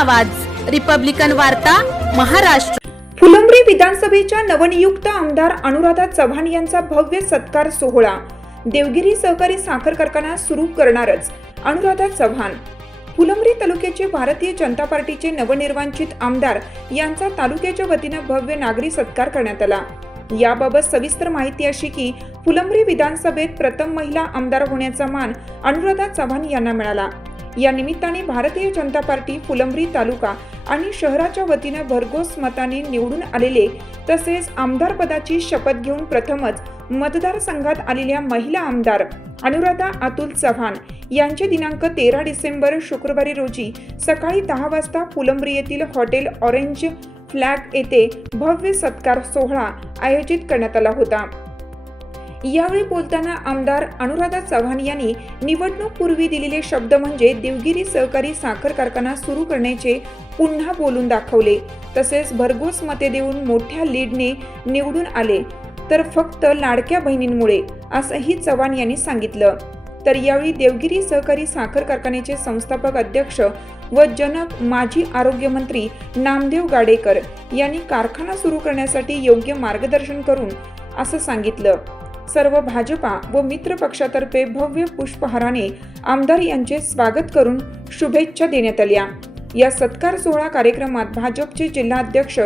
आवाज. रिपब्लिकन वार्ता महाराष्ट्र. फुलंब्री विधानसभेच्या नवनियुक्त आमदार अनुराधा चव्हाण यांचा भव्य सत्कार सोहळा. देवगिरी सहकारी साखर कारखाना सुरू करणारच अनुराधा चव्हाण. फुलंब्री तालुक्याचे भारतीय जनता पार्टीचे नवनिर्वाचित आमदार यांचा तालुक्याच्या वतीनं भव्य नागरी सत्कार करण्यात आला. याबाबत सविस्तर माहिती अशी की फुलंब्री विधानसभेत प्रथम महिला आमदार होण्याचा मान अनुराधा चव्हाण यांना मिळाला. या निमित्ताने भारतीय जनता पार्टी फुलंब्री तालुका आणि शहराच्या वतीनं भरघोस मताने निवडून आलेले तसेच आमदार पदाची शपथ घेऊन प्रथमच मतदारसंघात आलेल्या महिला आमदार अनुराधा अतुल चव्हाण यांचे दिनांक तेरा डिसेंबर शुक्रवारी रोजी सकाळी दहा वाजता फुलंब्री येथील हॉटेल ऑरेंज फ्लॅग येथे भव्य सत्कार सोहळा आयोजित करण्यात आला होता. यावेळी बोलताना आमदार अनुराधा चव्हाण यांनी निवडणूक पूर्वी दिलेले शब्द म्हणजे देवगिरी सहकारी साखर कारखाना सुरू करण्याचे पुन्हा बोलून दाखवले. तसेच भरघोस मते देऊन मोठ्या लीडने निवडून आले. तर फक्त लाडक्या बहिणींमुळे असंही चव्हाण यांनी सांगितलं. तर यावेळी देवगिरी सहकारी साखर कारखान्याचे संस्थापक अध्यक्ष व जनक माजी आरोग्यमंत्री नामदेव गाडेकर यांनी कारखाना सुरू करण्यासाठी योग्य मार्गदर्शन करून असं सांगितलं. सर्व भाजपा व मित्र पक्षातर्फे भव्य पुष्पहाराने आमदार यांचे स्वागत करून शुभेच्छा देण्यात आल्या. या सत्कार सोहळा कार्यक्रमात भाजपचे जिल्हाध्यक्ष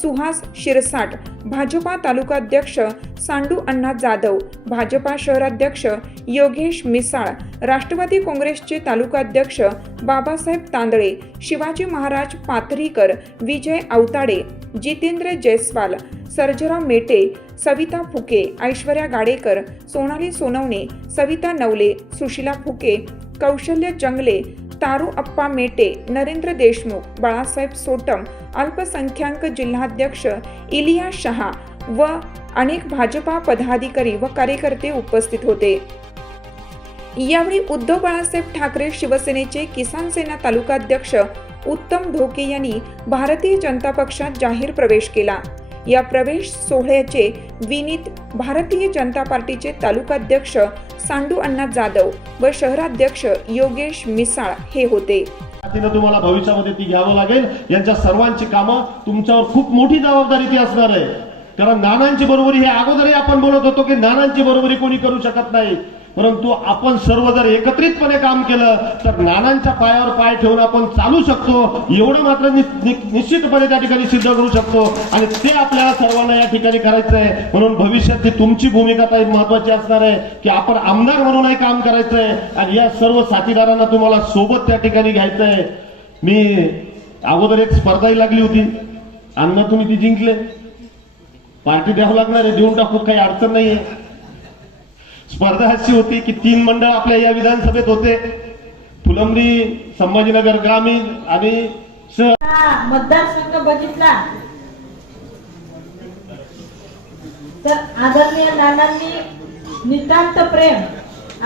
सुहास शिरसाट भाजपा तालुकाध्यक्ष सांडू अण्णा जाधव भाजपा शहराध्यक्ष योगेश मिसाळ राष्ट्रवादी काँग्रेसचे तालुकाध्यक्ष बाबासाहेब तांदळे शिवाजी महाराज पाथरीकर विजय अवताडे जितेंद्र जयस्वाल सर्जराव मेटे सविता फुके ऐश्वर्या गाडेकर सोनाली सोनवणे सविता नवले सुशिला फुके कौशल्य जंगले तारू अप्पा मेटे नरेंद्र देशमुख बाळासाहेब सोटम अल्पसंख्याक जिल्हाध्यक्ष इलिया शहा व अनेक भाजपा पदाधिकारी व कार्यकर्ते उपस्थित होते. यावेळी उद्धव बाळासाहेब ठाकरे शिवसेनेचे किसान सेना तालुकाध्यक्ष उत्तम ढोके यांनी भारतीय जनता पक्षात जाहीर प्रवेश केला. या प्रवेश सोहळ्याचे विनीत भारतीय जनता पार्टीचे तालुकाध्यक्ष सांडू अण्णा जाधव व शहराध्यक्ष योगेश मिसाळ हे होते. तुम्हाला भविष्यामध्ये ती घ्यावं लागेल. यांच्या सर्वांची कामं तुमच्यावर खूप मोठी जबाबदारी ती असणार आहे. कारण नानांची बरोबरी हे अगोदरही आपण बोलत होतो की नानांची बरोबरी कोणी करू शकत नाही. परंतु आपण सर्व जर एकत्रितपणे काम केलं तर नानांच्या पायावर पाय ठेवून आपण चालू शकतो. एवढं मात्र नि- निश्चितपणे त्या ठिकाणी सिद्ध करू शकतो. आणि ते आपल्याला सर्वांना या ठिकाणी करायचं आहे म्हणून भविष्यात ती तुमची भूमिका काही महत्वाची असणार आहे की आपण आमदार म्हणूनही काम करायचं आहे आणि या सर्व साथीदारांना तुम्हाला सोबत त्या ठिकाणी घ्यायचं आहे मी अगोदर एक स्पर्धाही लागली होती. अन्न तुम्ही ती जिंकले. पार्टी द्यावं लागणार आहे. देऊन टाकू काही अडचण नाहीये. स्पर्धा अशी होती की तीन मंडळ आपल्या या विधानसभेत होते. फुलंबरी संभाजीनगर ग्रामीण आणि मतदारसंघ बघितला. तर आदरणीय नानांनी नितांत प्रेम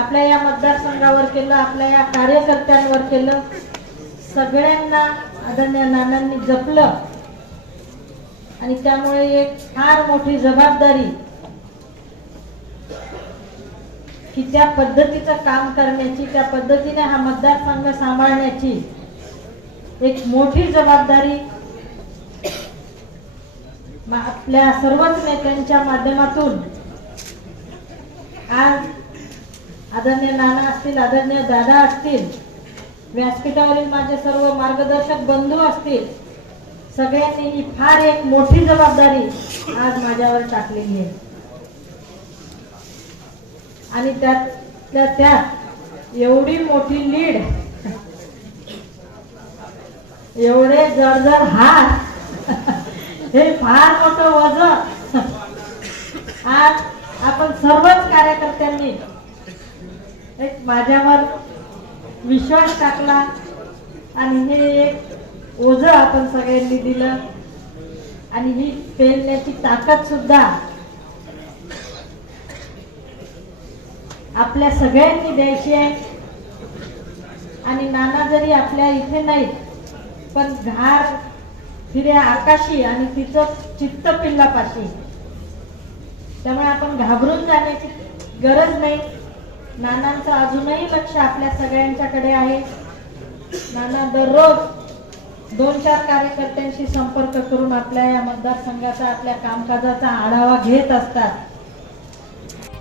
आपल्या या मतदारसंघावर केलं आपल्या या कार्यकर्त्यांवर केलं. सगळ्यांना आदरणीय नानांनी जपलं. आणि त्यामुळे एक फार मोठी जबाबदारी की त्या पद्धतीचं काम करण्याची त्या पद्धतीने हा मतदारसंघ सांभाळण्याची एक मोठी जबाबदारी आपल्या सर्वच नेत्यांच्या माध्यमातून आज आदरणीय नाना असतील आदरणीय दादा असतील व्यासपीठावरील माझे सर्व मार्गदर्शक बंधू असतील सगळ्यांनी ही फार एक मोठी जबाबदारी आज माझ्यावर टाकलेली आहे. आणि त्यात त्यात एवढी मोठी लीड एवढे जड हात हे फार मोठं वजन. आज आपण सर्वच कार्यकर्त्यांनी एक माझ्यावर विश्वास टाकला आणि हे एक ओझ आपण सगळ्यांनी दिलं. आणि ही पेलण्याची ताकद सुद्धा आपल्या सगळ्यांनी द्यायची आहे. आणि नाना जरी आपल्या इथे नाहीत पण घार फिरे आकाशी आणि तिचं चित्त पिल्लापाशी. त्यामुळे आपण घाबरून जाण्याची गरज नाही. नानांचं अजूनही लक्ष आपल्या सगळ्यांच्याकडे आहे. नाना दररोज दोन चार कार्यकर्त्यांशी संपर्क करून आपल्या या मतदारसंघाचा आपल्या कामकाजाचा आढावा घेत असतात.